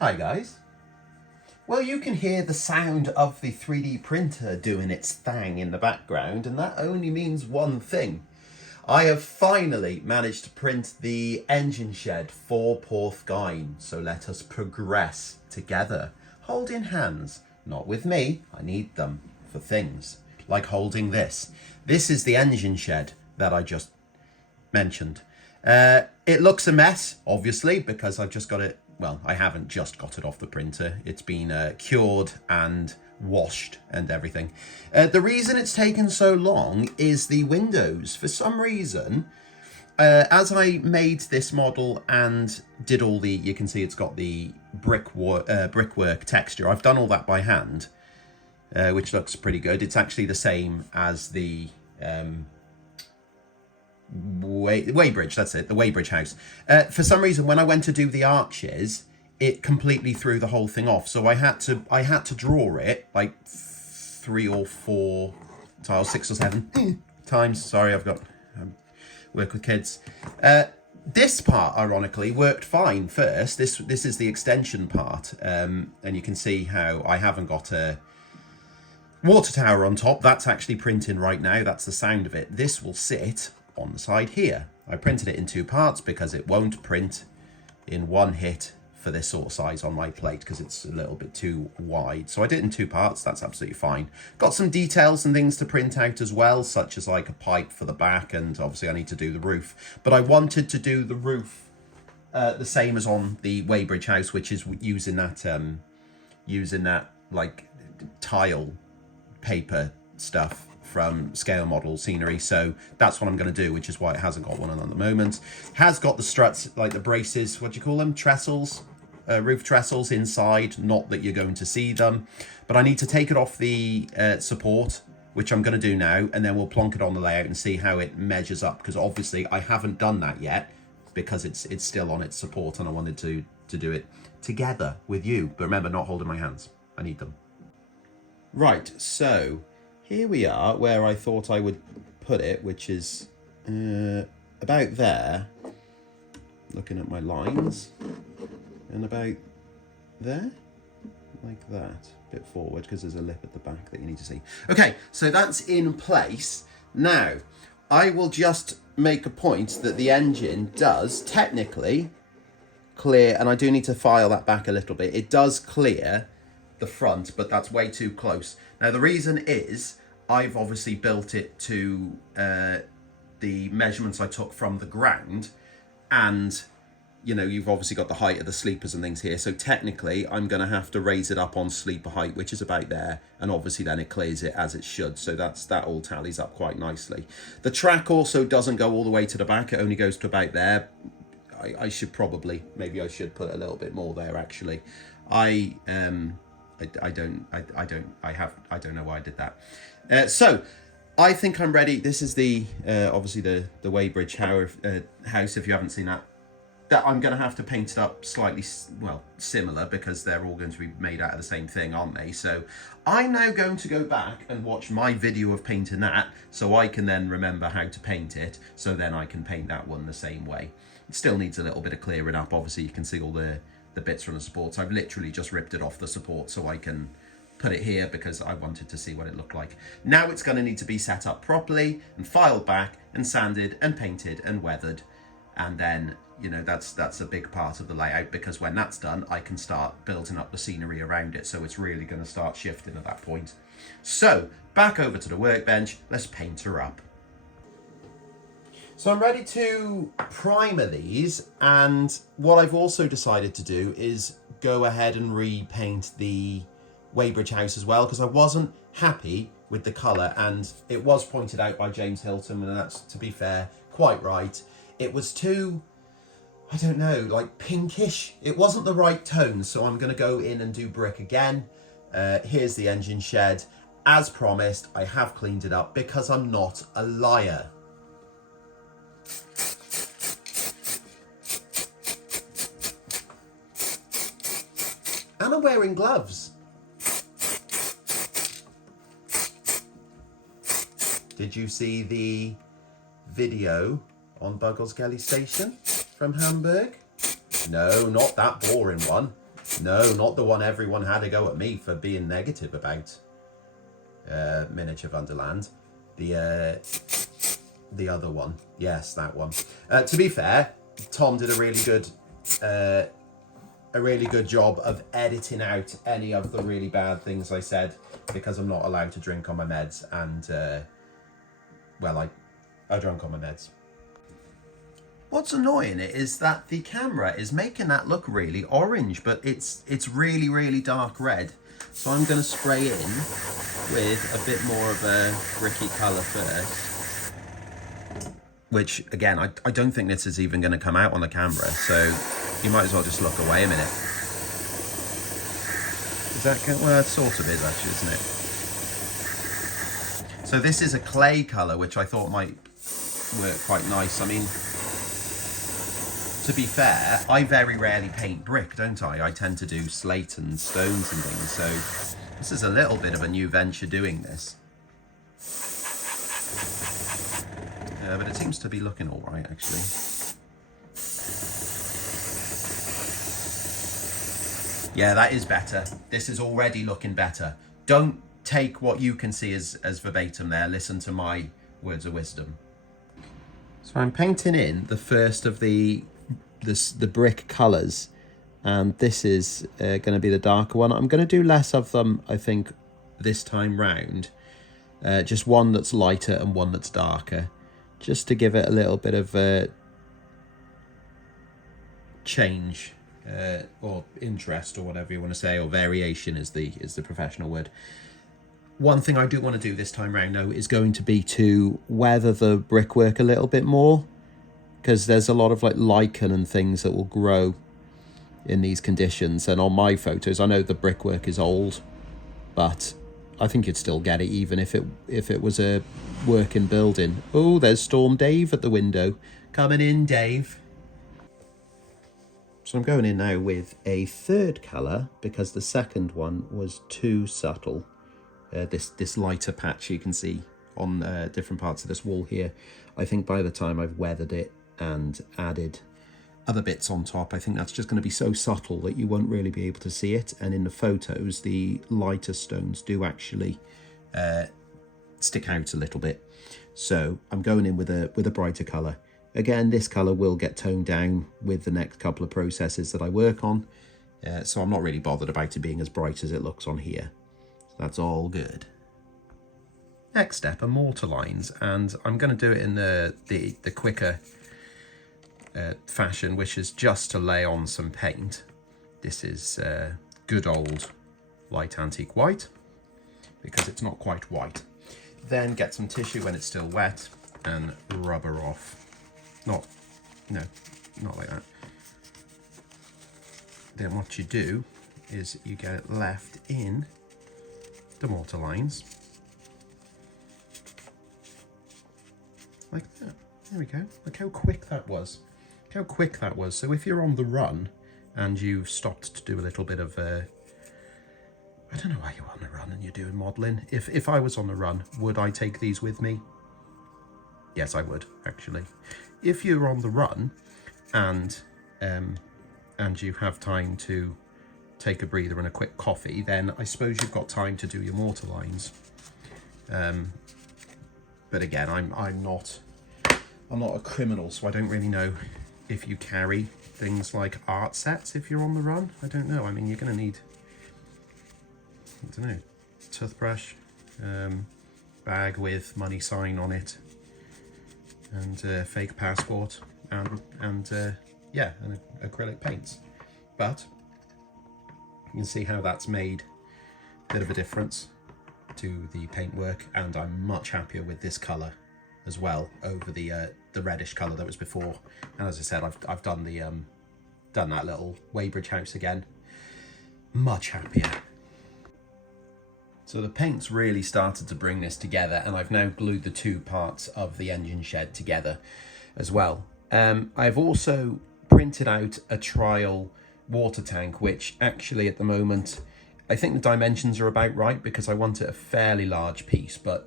Hi guys. Well, you can hear the sound of the 3D printer doing its thing in the background, and that only means one thing. I have finally managed to print the engine shed for Porthgain, so let us progress together, holding hands. Not with me, I need them for things, like holding this. This is the engine shed that I just mentioned. It looks a mess, obviously, because I've just got it. Well, I haven't just got it off the printer. It's been cured and washed and everything. The reason it's taken so long is the windows. For some reason, as I made this model and did all the, you can see it's got the brickwork texture. I've done all that by hand, which looks pretty good. It's actually the same as the Weybridge, that's it, the Weybridge house. For some reason, when I went to do the arches, it completely threw the whole thing off. So I had to draw it like 3 or 4 tiles, 6 or 7 times. Sorry, I've got work with kids. This part, ironically, worked fine first. This is the extension part, and you can see how I haven't got a water tower on top. That's actually printing right now. That's the sound of it. This will sit on the side here. I printed it in 2 parts because it won't print in one hit for this sort of size on my plate because it's a little bit too wide. So I did it in 2 parts. That's absolutely fine. Got some details and things to print out as well, such as like a pipe for the back, and obviously I need to do the roof. But I wanted to do the roof the same as on the Weybridge house, which is using that like tile paper stuff from scale model scenery. So that's what I'm going to do, which is why it hasn't got one on at the moment. Has got the struts, like the braces, what do you call them, trestles, roof trestles inside. Not that you're going to see them, but I need to take it off the support, which I'm going to do now, and then we'll plonk it on the layout and see how it measures up, because obviously I haven't done that yet because it's still on its support, and I wanted to do it together with you. But remember, not holding my hands, I need them. Right, so here we are where I thought I would put it, which is about there, looking at my lines, and about there, like that, a bit forward because there's a lip at the back that you need to see. Okay, so that's in place. Now, I will just make a point that the engine does technically clear, and I do need to file that back a little bit, it does clear the front, but that's way too close. Now the reason is I've obviously built it to the measurements I took from the ground, and you know, you've obviously got the height of the sleepers and things here, so technically I'm going to have to raise it up on sleeper height, which is about there, and obviously then it clears it as it should, so that all tallies up quite nicely. The track also doesn't go all the way to the back, it only goes to about there. I should probably, maybe I should put a little bit more there actually. I don't know why I did that. So I think I'm ready. This is the obviously the Weybridge house, if you haven't seen that I'm going to have to paint it up slightly, well, similar, because they're all going to be made out of the same thing, aren't they? So I'm now going to go back and watch my video of painting that, so I can then remember how to paint it, so then I can paint that one the same way. It still needs a little bit of clearing up. Obviously you can see all the bits from the supports. I've literally just ripped it off the support so I can put it here because I wanted to see what it looked like. Now it's going to need to be set up properly and filed back and sanded and painted and weathered, and then, you know, that's a big part of the layout, because when that's done I can start building up the scenery around it, so it's really going to start shifting at that point. So back over to the workbench, let's paint her up. So I'm ready to primer these, and what I've also decided to do is go ahead and repaint the Weybridge house as well, because I wasn't happy with the colour, and it was pointed out by James Hilton, and that's, to be fair, quite right. It was too, I don't know, like pinkish. It wasn't the right tone, so I'm going to go in and do brick again. Here's the engine shed. As promised, I have cleaned it up because I'm not a liar. And I'm wearing gloves. Did you see the video on Buggles Station from Hamburg? No, not that boring one. No, not the one everyone had a go at me for being negative about. Miniature Wonderland. The other one. Yes, that one. To be fair, Tom did a really good job of editing out any of the really bad things I said, because I'm not allowed to drink on my meds, and well, I drank on my meds. What's annoying is that the camera is making that look really orange, but it's really, really dark red. So I'm going to spray in with a bit more of a bricky colour first. Which, again, I don't think this is even going to come out on the camera, so you might as well just look away a minute. Is that, well, it sort of is actually, isn't it? So this is a clay colour, which I thought might work quite nice. I mean, to be fair, I very rarely paint brick, don't I? I tend to do slate and stones and things, so this is a little bit of a new venture doing this. But it seems to be looking all right, actually. Yeah, that is better. This is already looking better. Don't take what you can see as verbatim there. Listen to my words of wisdom. So I'm painting in the first of the brick colours, and this is going to be the darker one. I'm going to do less of them, I think, this time round. Just one that's lighter and one that's darker, just to give it a little bit of a change, or interest, or whatever you want to say, or variation is the professional word. One thing I do want to do this time round, though, is going to be to weather the brickwork a little bit more, because there's a lot of like lichen and things that will grow in these conditions. And on my photos, I know the brickwork is old, but I think you'd still get it even if it was a working building. Oh, there's Storm Dave at the window. Coming in, Dave. So I'm going in now with a third colour, because the second one was too subtle. This lighter patch you can see on different parts of this wall here. I think by the time I've weathered it and added other bits on top, I think that's just going to be so subtle that you won't really be able to see it. And in the photos, the lighter stones do actually stick out a little bit. So I'm going in with a brighter colour. Again, this colour will get toned down with the next couple of processes that I work on. So I'm not really bothered about it being as bright as it looks on here. That's all good. Next step are mortar lines, and I'm going to do it in the quicker fashion, which is just to lay on some paint. This is good old light antique white, because it's not quite white. Then get some tissue when it's still wet and rubber off. Not like that. Then what you do is you get it left in the mortar lines, like that. There we go. Look how quick that was. Look how quick that was. So if you're on the run and you've stopped to do a little bit of I don't know why you're on the run and you're doing modelling. If I was on the run, would I take these with me? Yes, I would, actually. If you're on the run and you have time to take a breather and a quick coffee, then I suppose you've got time to do your mortar lines. But again, I'm not a criminal, so I don't really know if you carry things like art sets if you're on the run. I don't know. I mean, you're going to need, I don't know, toothbrush, bag with money sign on it, and fake passport, and yeah, and acrylic paints. But you can see how that's made a bit of a difference to the paintwork, and I'm much happier with this colour as well over the reddish colour that was before. And as I said, I've done that little Weybridge house again. Much happier. So the paint's really started to bring this together, and I've now glued the two parts of the engine shed together as well. I've also printed out a trial water tank, which actually at the moment, I think the dimensions are about right, because I want it a fairly large piece, but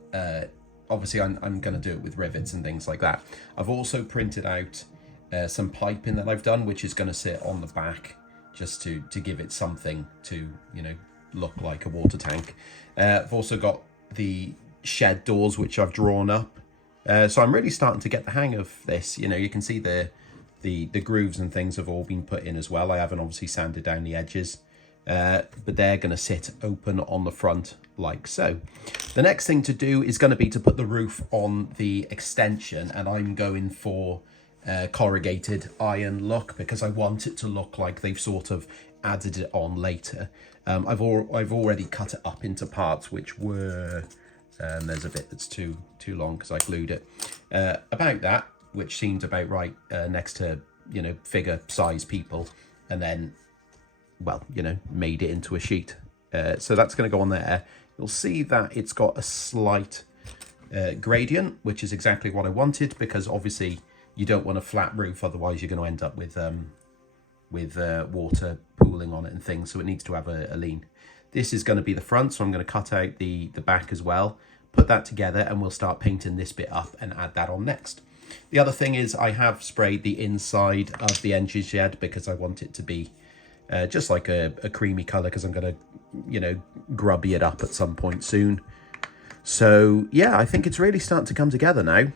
obviously I'm going to do it with rivets and things like that. I've also printed out some piping that I've done, which is going to sit on the back just to give it something to, you know, look like a water tank. I've also got the shed doors, which I've drawn up. So I'm really starting to get the hang of this. You know, you can see the grooves and things have all been put in as well. I haven't obviously sanded down the edges, but they're going to sit open on the front like so. The next thing to do is going to be to put the roof on the extension, and I'm going for corrugated iron look because I want it to look like they've sort of added it on later. I've already cut it up into parts, which were there's a bit that's too long because I glued it about that, which seemed about right next to, you know, figure size people, and then, well, you know, made it into a sheet. So that's going to go on there. You'll see that it's got a slight gradient, which is exactly what I wanted, because obviously you don't want a flat roof, otherwise you're going to end up with water pooling on it and things, so it needs to have a lean. This is going to be the front, so I'm going to cut out the back as well, put that together, and we'll start painting this bit up and add that on next. The other thing is I have sprayed the inside of the engine shed because I want it to be just like a creamy colour, because I'm going to, you know, grubby it up at some point soon. So yeah, I think it's really starting to come together now.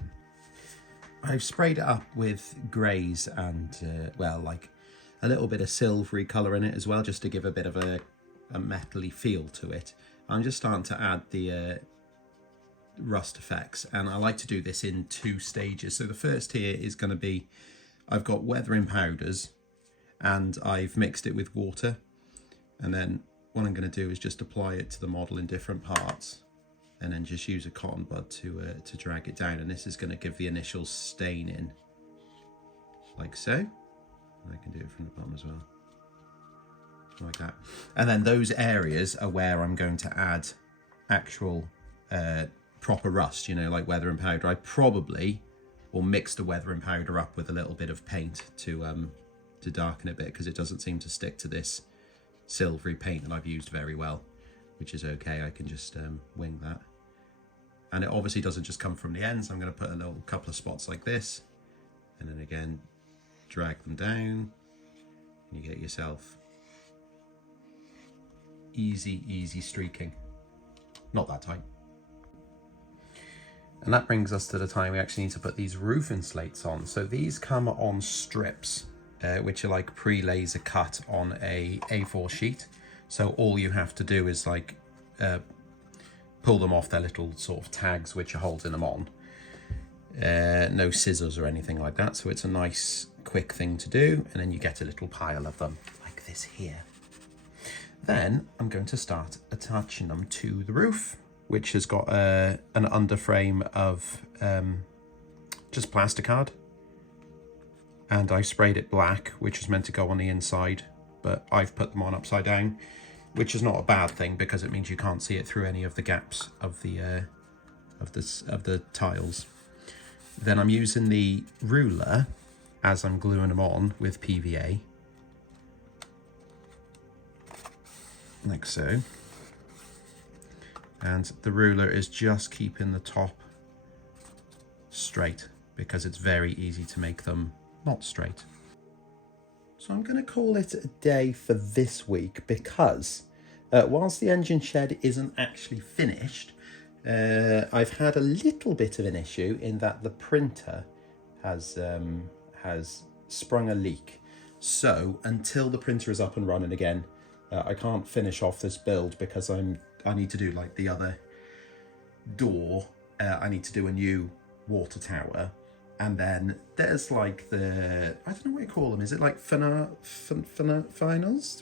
I've sprayed it up with greys and, well, like a little bit of silvery colour in it as well, just to give a bit of a metally feel to it. I'm just starting to add the rust effects, and I like to do this in 2 stages. So the first here is going to be, I've got weathering powders and I've mixed it with water, and then what I'm going to do is just apply it to the model in different parts, and then just use a cotton bud to drag it down, and this is going to give the initial stain in like so. And I can do it from the bottom as well, like that. And then those areas are where I'm going to add actual proper rust, you know, like weathering powder. I probably will mix the weathering powder up with a little bit of paint to darken it a bit, because it doesn't seem to stick to this silvery paint that I've used very well, which is okay. I can just wing that. And it obviously doesn't just come from the ends. I'm going to put a little couple of spots like this, and then again drag them down, and you get yourself easy streaking. Not that tight. And that brings us to the time we actually need to put these roofing slates on. So these come on strips, which are like pre-laser cut on a A4 sheet. So all you have to do is like pull them off their little sort of tags which are holding them on. No scissors or anything like that. So it's a nice quick thing to do. And then you get a little pile of them like this here. Then I'm going to start attaching them to the roof, which has got an underframe of just plasticard. And I sprayed it black, which is meant to go on the inside, but I've put them on upside down, which is not a bad thing because it means you can't see it through any of the gaps of the tiles. Then I'm using the ruler as I'm gluing them on with PVA, like so. And the ruler is just keeping the top straight because it's very easy to make them not straight. So I'm going to call it a day for this week because whilst the engine shed isn't actually finished, I've had a little bit of an issue in that the printer has sprung a leak. So until the printer is up and running again, I can't finish off this build because I need to do like the other door. I need to do a new water tower, and then there's like the, I don't know what you call them. Is it like finals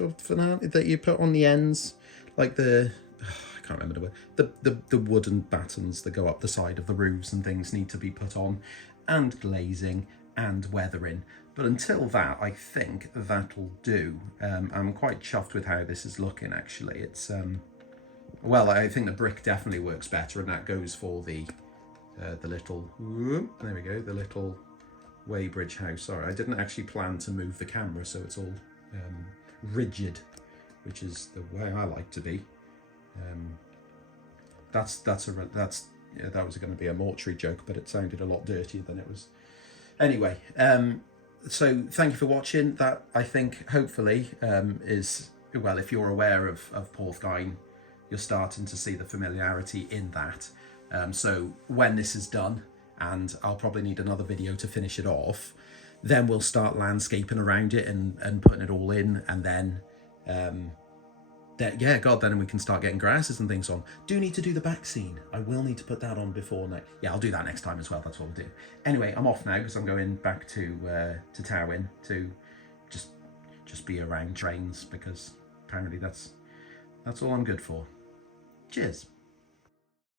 or finale that you put on the ends, like the I can't remember the word. The wooden battens that go up the side of the roofs and things need to be put on, and glazing and weathering. But until that, I think that'll do. I'm quite chuffed with how this is looking, actually. It's, well, I think the brick definitely works better, and that goes for the little, there we go, the little weighbridge house. Sorry, I didn't actually plan to move the camera, so it's all rigid, which is the way I like to be. That was going to be a mortuary joke, but it sounded a lot dirtier than it was. Anyway, so thank you for watching. That, I think, hopefully is, well, if you're aware of Porthgain, you're starting to see the familiarity in that. So when this is done, and I'll probably need another video to finish it off, then we'll start landscaping around it and putting it all in, and then yeah, God, then we can start getting grasses and things on. Do need to do the back scene. I will need to put that on before next. Yeah, I'll do that next time as well. That's what we'll do. Anyway, I'm off now because I'm going back to Talyllyn to just be around trains, because apparently that's all I'm good for. Cheers.